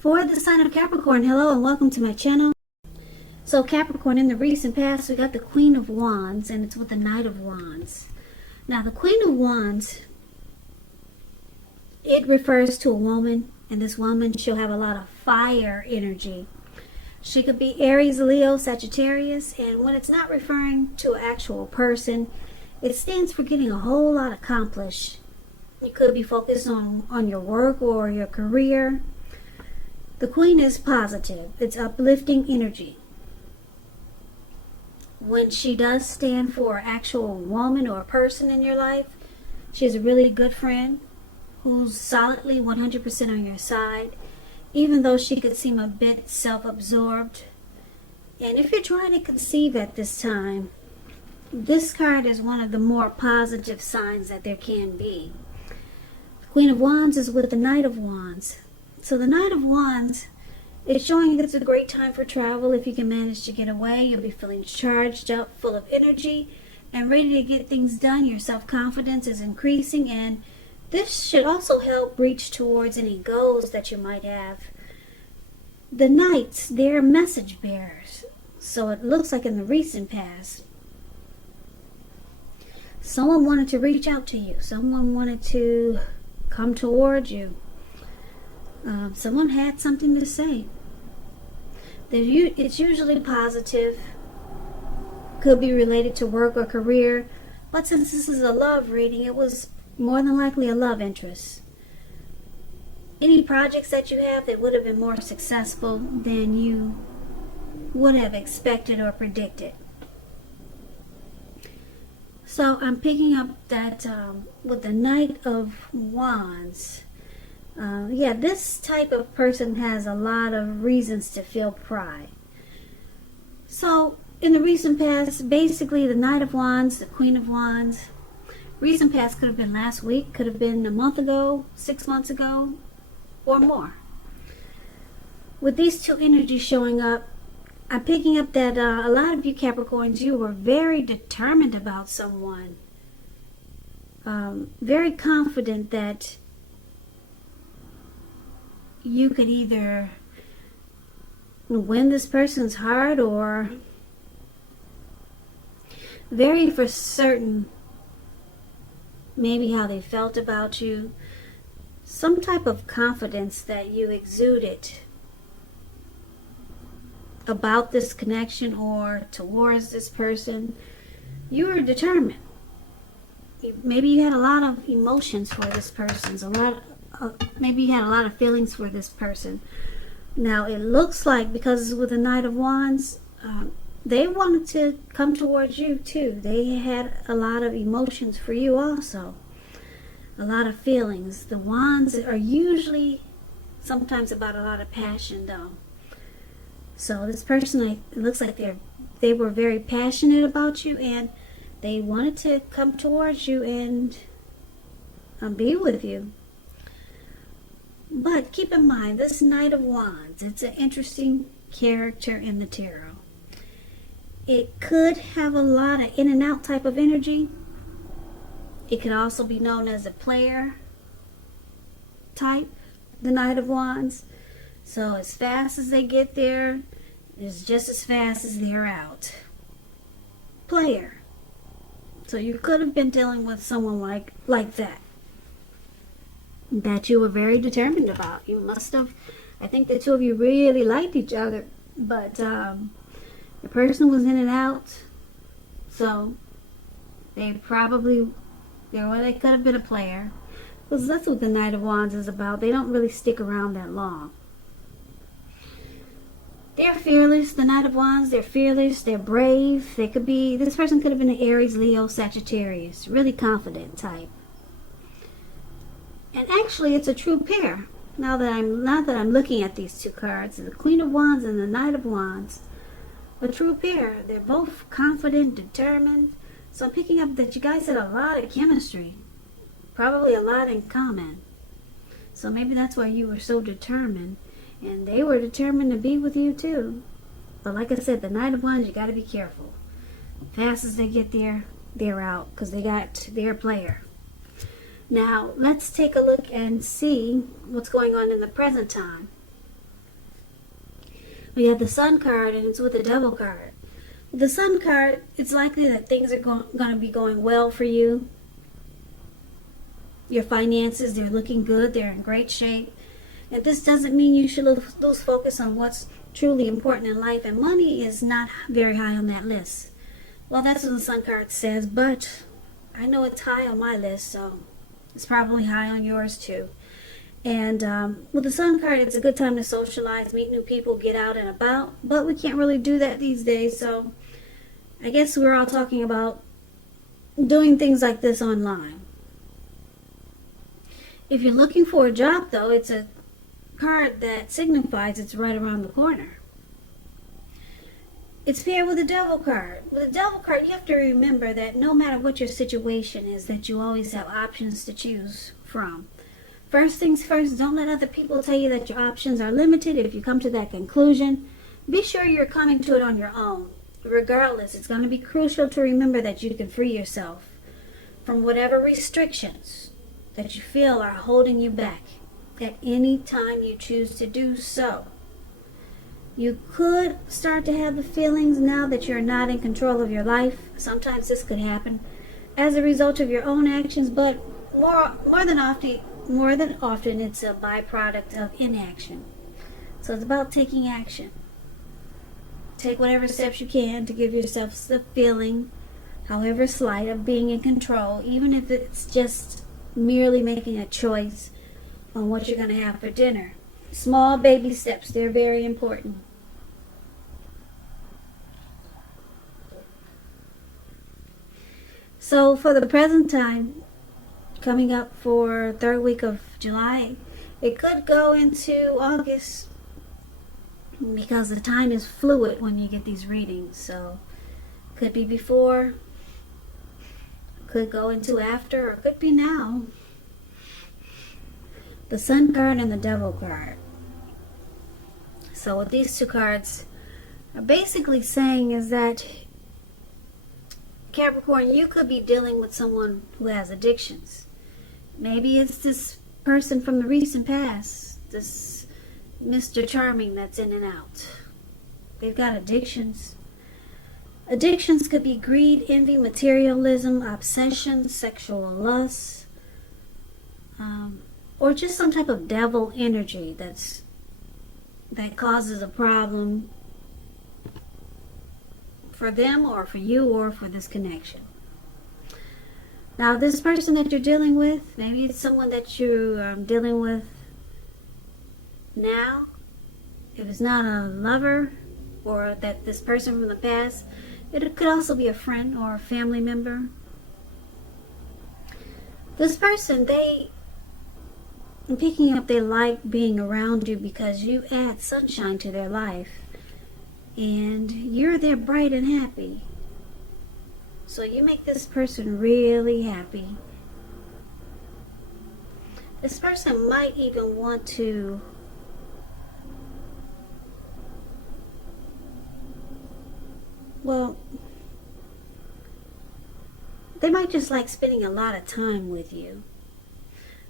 For the sign of Capricorn, hello and welcome to my channel. So Capricorn, in the recent past, we got the Queen of Wands, and it's with the Knight of Wands. Now, the Queen of Wands, it refers to a woman, and this woman, she'll have a lot of fire energy. She could be Aries, Leo, Sagittarius, and when it's not referring to an actual person, it stands for getting a whole lot accomplished. You could be focused on your work or your career. The Queen is positive. It's uplifting energy. When she does stand for an actual woman or a person in your life, she's a really good friend who's solidly 100% on your side, even though she could seem a bit self-absorbed. And if you're trying to conceive at this time, this card is one of the more positive signs that there can be. The Queen of Wands is with the Knight of Wands. So the Knight of Wands is showing it's a great time for travel. If you can manage to get away, you'll be feeling charged up, full of energy, and ready to get things done. Your self-confidence is increasing, and this should also help reach towards any goals that you might have. The Knights, they're message bearers. So it looks like in the recent past, someone wanted to reach out to you. Someone wanted to come towards you. Someone had something to say. It's usually positive. Could be related to work or career. But since this is a love reading, it was more than likely a love interest. Any projects that you have that would have been more successful than you would have expected or predicted. So I'm picking up that with the Knight of Wands. This type of person has a lot of reasons to feel pride. So in the recent past, basically the Knight of Wands, the Queen of Wands, recent past could have been last week, could have been a month ago, 6 months ago, or more. With these two energies showing up, I'm picking up that a lot of you Capricorns, you were very determined about someone. Very confident that you could either win this person's heart or very for certain maybe how they felt about you. Some type of confidence that you exuded about this connection or towards this person. You were determined. Maybe you had a lot of emotions for this person. Maybe you had a lot of feelings for this person. Now it looks like, because with the Knight of Wands, they wanted to come towards you too. They had a lot of emotions for you also. A lot of feelings. The Wands are usually sometimes about a lot of passion though. So this person, it looks like they were very passionate about you, and they wanted to come towards you and be with you. But keep in mind, this Knight of Wands, it's an interesting character in the tarot. It could have a lot of in and out type of energy. It could also be known as a player type, the Knight of Wands. So as fast as they get there, it's just as fast as they're out. Player. So you could have been dealing with someone like that you were very determined about. You must have, I think the two of you really liked each other, but the person was in and out, so they could have been a player, because that's what the Knight of Wands is about. They don't really stick around that long. They're fearless. The Knight of Wands, they're fearless, they're brave. This person could have been an Aries, Leo, Sagittarius, really confident type. And actually, it's a true pair. Now that I'm looking at these two cards, the Queen of Wands and the Knight of Wands, a true pair. They're both confident, determined. So I'm picking up that you guys had a lot of chemistry, probably a lot in common. So maybe that's why you were so determined, and they were determined to be with you too. But like I said, the Knight of Wands, you got to be careful. Fast as they get there, they're out, because they got their player. Now, let's take a look and see what's going on in the present time. We have the Sun card, and it's with the Devil card. With the Sun card, it's likely that things are going to be going well for you. Your finances, they're looking good. They're in great shape. And this doesn't mean you should lose focus on what's truly important in life. And money is not very high on that list. Well, that's what the Sun card says, but I know it's high on my list, so it's probably high on yours too. And with the Sun card, it's a good time to socialize, meet new people, get out and about. But we can't really do that these days, so I guess we're all talking about doing things like this online. If you're looking for a job, though, it's a card that signifies it's right around the corner. It's paired with the Devil card. With the Devil card, you have to remember that no matter what your situation is, that you always have options to choose from. First things first, don't let other people tell you that your options are limited. If you come to that conclusion, be sure you're coming to it on your own. Regardless, it's going to be crucial to remember that you can free yourself from whatever restrictions that you feel are holding you back at any time you choose to do so. You could start to have the feelings now that you're not in control of your life. Sometimes this could happen as a result of your own actions, but more than often it's a byproduct of inaction. So it's about taking action. Take whatever steps you can to give yourself the feeling, however slight, of being in control, even if it's just merely making a choice on what you're going to have for dinner. Small baby steps, they're very important. So for the present time, coming up for third week of July, it could go into August because the time is fluid when you get these readings. So could be before, could go into after, or could be now. The Sun card and the Devil card. So what these two cards are basically saying is that, Capricorn, you could be dealing with someone who has addictions. Maybe it's this person from the recent past, this Mr. Charming that's in and out. They've got addictions. Addictions could be greed, envy, materialism, obsession, sexual lust, or just some type of devil energy that causes a problem for them or for you or for this connection. Now, this person that you're dealing with, maybe it's someone that you're dealing with now. If it's not a lover or that this person from the past, it could also be a friend or a family member. This person, I'm picking up, they like being around you because you add sunshine to their life. And you're there bright and happy. So you make this person really happy. This person might even want to they might just like spending a lot of time with you.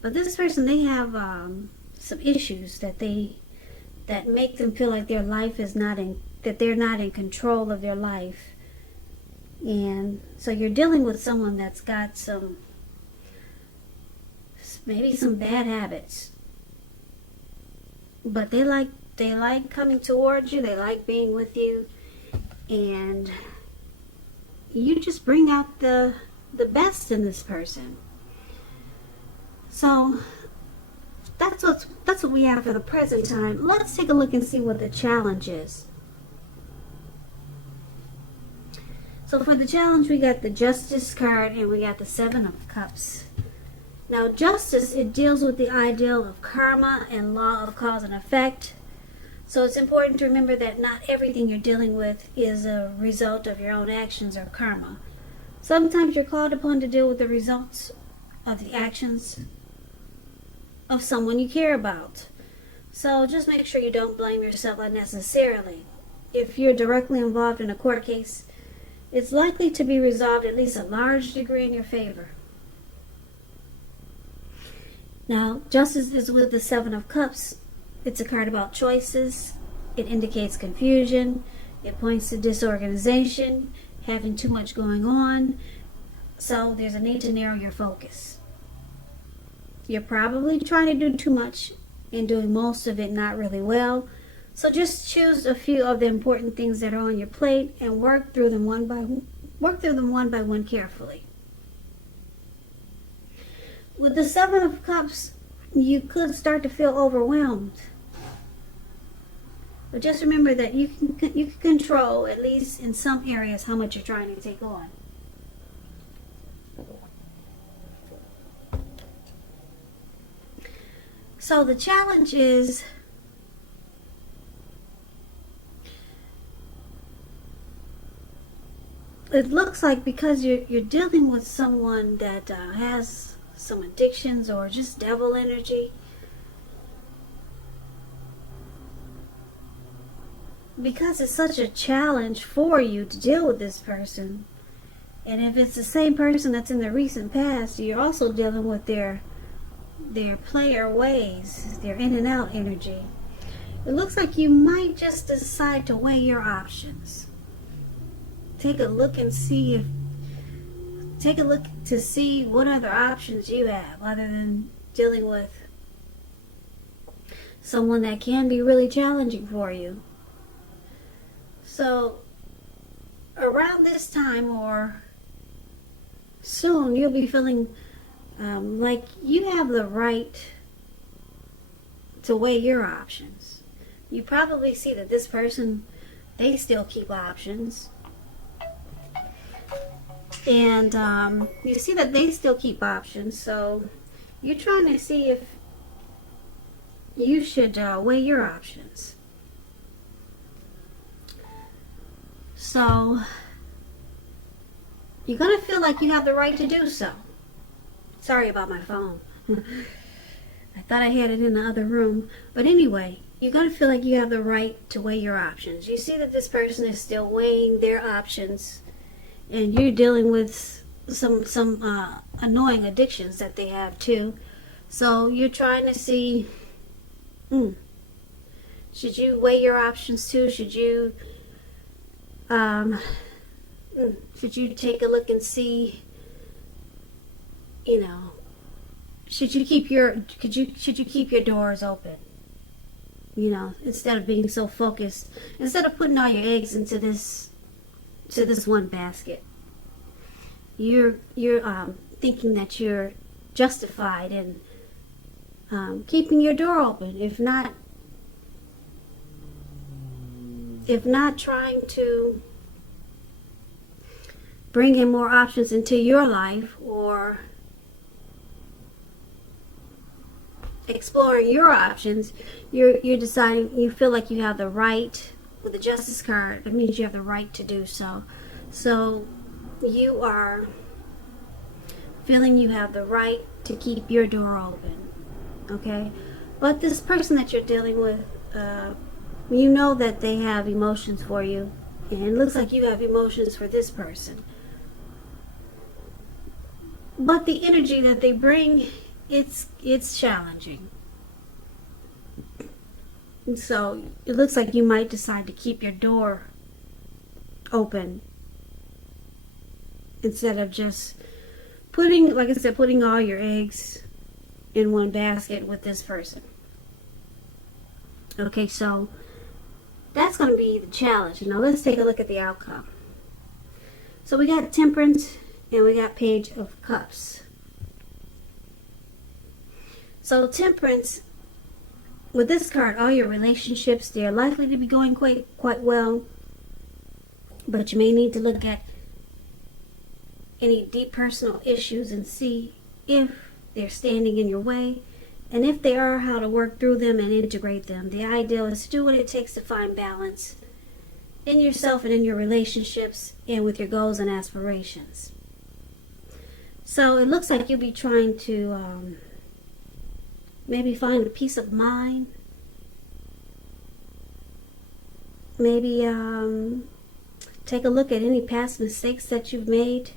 But this person, they have some issues that make them feel like their life is that they're not in control of their life. And so you're dealing with someone that's got maybe some bad habits. But they like coming towards you, they like being with you, and you just bring out the best in this person. So that's what we have for the present time. Let's take a look and see what the challenge is. So for the challenge, we got the Justice card and we got the Seven of Cups. Now, Justice, it deals with the ideal of karma and law of cause and effect. So it's important to remember that not everything you're dealing with is a result of your own actions or karma. Sometimes you're called upon to deal with the results of the actions of someone you care about. So just make sure you don't blame yourself unnecessarily. If you're directly involved in a court case, it's likely to be resolved at least a large degree in your favor. Now, Justice is with the Seven of Cups. It's a card about choices, It indicates confusion. It points to disorganization, having too much going on. So there's a need to narrow your focus. You're probably trying to do too much and doing most of it not really well. So just choose a few of the important things that are on your plate and work through them one by one carefully. With the Seven of Cups, you could start to feel overwhelmed. But just remember that you can control, at least in some areas, how much you're trying to take on. So the challenge is it looks like because you're dealing with someone that has some addictions or just devil energy, because it's such a challenge for you to deal with this person, and if it's the same person that's in the recent past, you're also dealing with their player ways, their in and out energy. It looks like you might just decide to weigh your options. Take a look to see what other options you have other than dealing with someone that can be really challenging for you. So around this time or soon, you'll be feeling like you have the right to weigh your options. You probably see that this person, they still keep options. And you see that they still keep options. So you're trying to see if you should weigh your options. So you're going to feel like you have the right to do so. Sorry about my phone. I thought I had it in the other room. But anyway, you're going to feel like you have the right to weigh your options. You see that this person is still weighing their options, and you're dealing with some annoying addictions that they have too. So you're trying to see, should you weigh your options too? Should you take a look and see, should you keep your doors open? Instead of being so focused, instead of putting all your eggs into this one basket, you're thinking that you're justified in keeping your door open, if not trying to bring in more options into your life or exploring your options. You're deciding, you feel like you have the right. With the Justice card, that means you have the right to do so. So you are feeling you have the right to keep your door open, okay? But this person that you're dealing with, you know that they have emotions for you, and it looks like you have emotions for this person. But the energy that they bring, it's challenging. And so it looks like you might decide to keep your door open instead of just putting all your eggs in one basket with this person. Okay, so that's going to be the challenge. Now let's take a look at the outcome. So we got Temperance and we got Page of Cups. So Temperance, with this card, all your relationships, they're likely to be going quite well, but you may need to look at any deep personal issues and see if they're standing in your way, and if they are, how to work through them and integrate them. The ideal is to do what it takes to find balance in yourself and in your relationships and with your goals and aspirations. So it looks like you'll be trying to maybe find a peace of mind. Maybe take a look at any past mistakes that you've made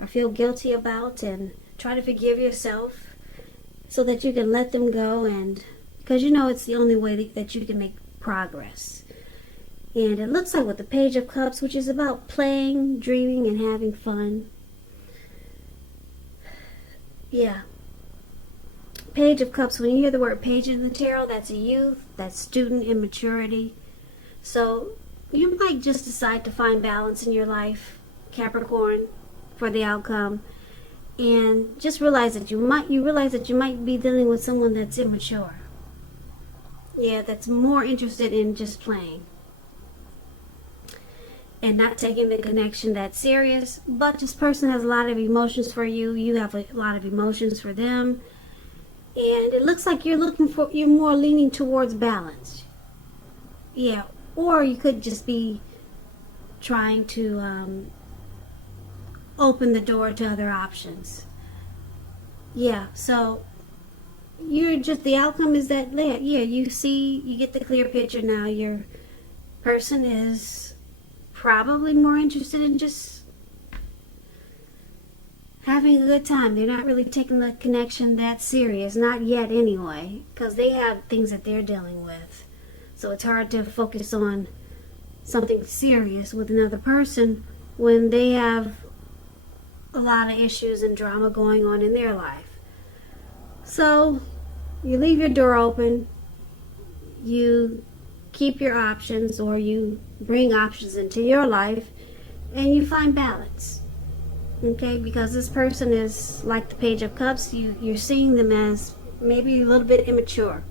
or feel guilty about, and try to forgive yourself so that you can let them go, and because it's the only way that you can make progress. And it looks like with the Page of Cups, which is about playing, dreaming, and having fun. Yeah. Page of Cups, when you hear the word page in the tarot, that's a youth, that's student immaturity. So you might just decide to find balance in your life, Capricorn, for the outcome. And just realize that you might be dealing with someone that's immature. Yeah, that's more interested in just playing and not taking the connection that serious. But this person has a lot of emotions for you. You have a lot of emotions for them. And it looks like you're more leaning towards balance. Yeah, or you could just be trying to open the door to other options. Yeah, so the outcome is that, yeah, you get the clear picture now. Your person is probably more interested in just having a good time. They're not really taking the connection that serious, not yet anyway, because they have things that they're dealing with. So it's hard to focus on something serious with another person when they have a lot of issues and drama going on in their life. So you leave your door open, you keep your options, or you bring options into your life, and you find balance. Okay, because this person is like the Page of Cups. You're seeing them as maybe a little bit immature.